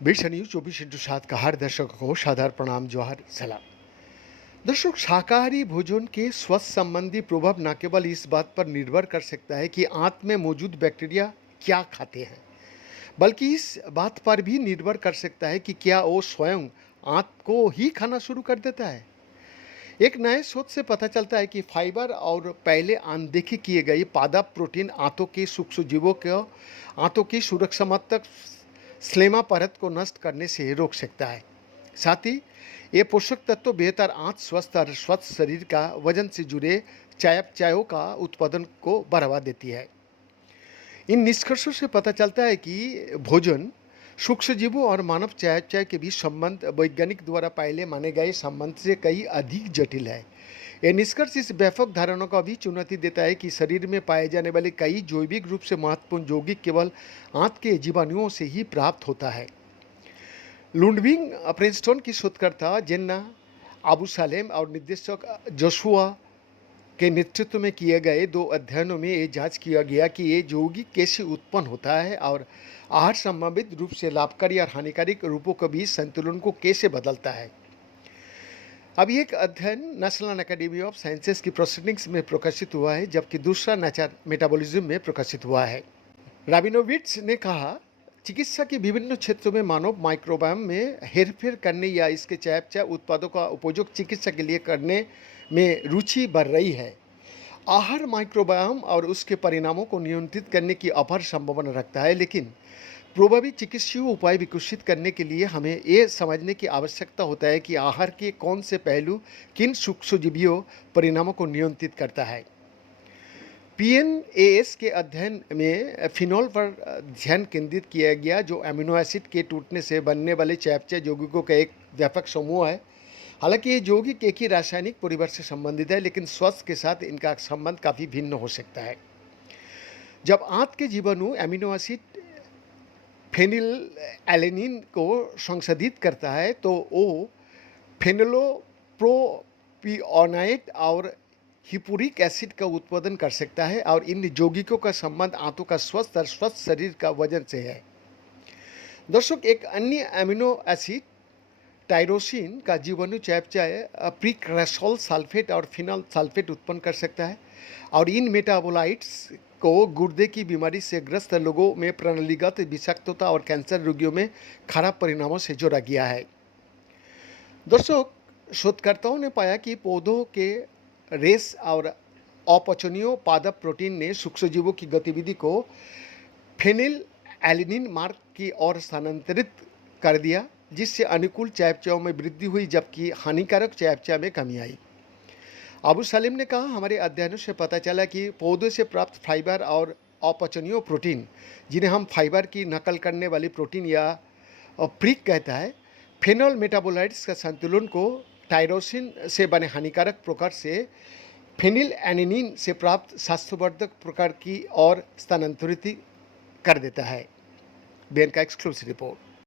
बीर्सा news 24/7 का हर दर्शक को सादर प्रणाम, जोहार, सलाम। दर्शक, शाकाहारी भोजन के स्वास्थ्य संबंधी प्रभाव न केवल इस बात पर निर्भर कर सकता है कि आंत में मौजूद बैक्टीरिया क्या खाते हैं, बल्कि इस बात पर भी निर्भर कर सकता है कि क्या वो स्वयं आंत को ही खाना शुरू कर देता है। एक नए शोध से पता चलता है कि फाइबर और पहले अनदेखी किए गए पादप प्रोटीन आंतों के सूक्ष्म जीवों को आंतों की सुरक्षात्मक स्लेमा परत को नष्ट करने से रोक सकता है। साथ ही ये पोषक तत्व बेहतर आंत, स्वस्थ और स्वस्थ शरीर का वजन से जुड़े चयापचयों का उत्पादन को बढ़ावा देती है। इन निष्कर्षों से पता चलता है कि भोजन, सूक्ष्मजीवों और मानव चयापचय के बीच संबंध वैज्ञानिक द्वारा पहले माने गए संबंध से कई अधिक जटिल है। यह निष्कर्ष इस व्यापक धारणा को भी चुनौती देता है कि शरीर में पाए जाने वाले कई जैविक रूप से महत्वपूर्ण यौगिक केवल आंत के जीवाणुओं से ही प्राप्त होता है। लुंडविंग प्रिंसटन की शोधकर्ता जेन्ना अबू सालेम और निर्देशक जोशुआ के नेतृत्व में किए गए 2 अध्ययनों में ये जांच किया गया कि ये यौगिक कैसे उत्पन्न होता है और आहार संभावित रूप से लाभकारी और हानिकारक रूपों के बीच संतुलन को कैसे बदलता है। अभी एक अध्ययन नेशनल अकेडमी ऑफ साइंसेस की प्रोसीडिंग्स में प्रकाशित हुआ है, जबकि दूसरा नेचर मेटाबॉलिज्म में प्रकाशित हुआ है। राबिनोविट्स ने कहा, चिकित्सा के विभिन्न क्षेत्रों में मानव माइक्रोबायोम में हेरफेर करने या इसके चयापचय उत्पादों का उपयोग चिकित्सा के लिए करने में रुचि बढ़ रही है। आहार माइक्रोबायोम और उसके परिणामों को नियंत्रित करने की अपार संभावना रखता है, लेकिन प्रभावी चिकित्सीय उपाय विकसित करने के लिए हमें ये समझने की आवश्यकता होता है कि आहार के कौन से पहलू किन सूक्ष्मजीवियों परिणामों को नियंत्रित करता है। पीएनएएस के अध्ययन में फिनॉल पर ध्यान केंद्रित किया गया, जो अमीनो एसिड के टूटने से बनने वाले चयापचय यौगिकों का एक व्यापक समूह है। हालांकि ये यौगिक एक ही रासायनिक परिवार से संबंधित है, लेकिन स्वास्थ्य के साथ इनका संबंध काफ़ी भिन्न हो सकता है। जब आंत के जीवाणु अमीनो एसिड फेनिलएलेनिन को संशोधित करता है तो वो फेनिलोप्रोपियोनाइट और हिपुरिक एसिड का उत्पादन कर सकता है, और इन यौगिकों का संबंध आंतों का स्वस्थ और स्वस्थ शरीर का वजन से है। दर्शक, एक अन्य अमीनो एसिड टायरोसिन का जीवाणु चयापचय प्रीक्रैसोल सल्फेट और फिनॉल सल्फेट उत्पन्न कर सकता है, और इन मेटाबोलाइट्स को गुर्दे की बीमारी से ग्रस्त लोगों में प्रणालीगत विषाक्तता और कैंसर रोगियों में खराब परिणामों से जोड़ा गया है। दर्शक, शोधकर्ताओं ने पाया कि पौधों के रेस और अपचनीय पादप प्रोटीन ने सूक्ष्मजीवों की गतिविधि को फेनिलएलेनिन मार्ग की ओर स्थानांतरित कर दिया, जिससे अनुकूल चयापचयों में वृद्धि हुई जबकि हानिकारक चयापचय में कमी आई। अबू सलीम ने कहा, हमारे अध्ययनों से पता चला कि पौधों से प्राप्त फाइबर और अपचनीय प्रोटीन, जिन्हें हम फाइबर की नकल करने वाली प्रोटीन या प्रीक कहता है, फेनॉल मेटाबोलाइट्स का संतुलन को टायरोसिन से बने हानिकारक प्रकार से फेनिलएलेनिन से प्राप्त स्वास्थ्यवर्धक प्रकार की ओर स्थानांतरित कर देता है। बेन का एक्सक्लूसिव रिपोर्ट।